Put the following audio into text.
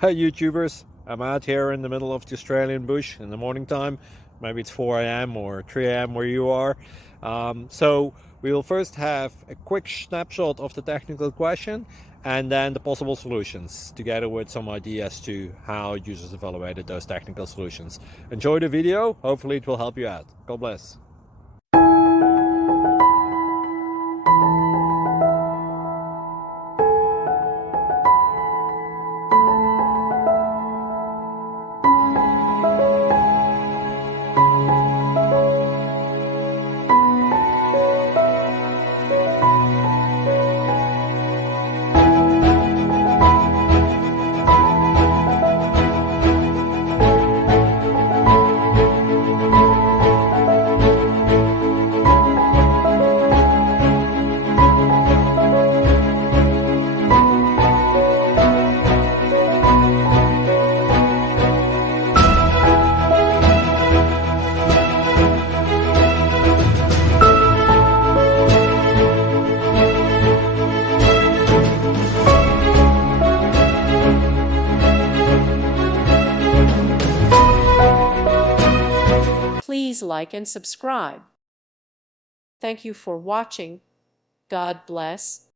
Hey YouTubers, I'm out here in the middle of the Australian bush in the morning time. Maybe it's 4 a.m. or 3 a.m. where you are. So we will first have a quick snapshot of the technical question and then the possible solutions, together with some ideas to how users evaluated those technical solutions. Enjoy the video, hopefully it will help you out. God bless. Please like and subscribe. Thank you for watching. God bless.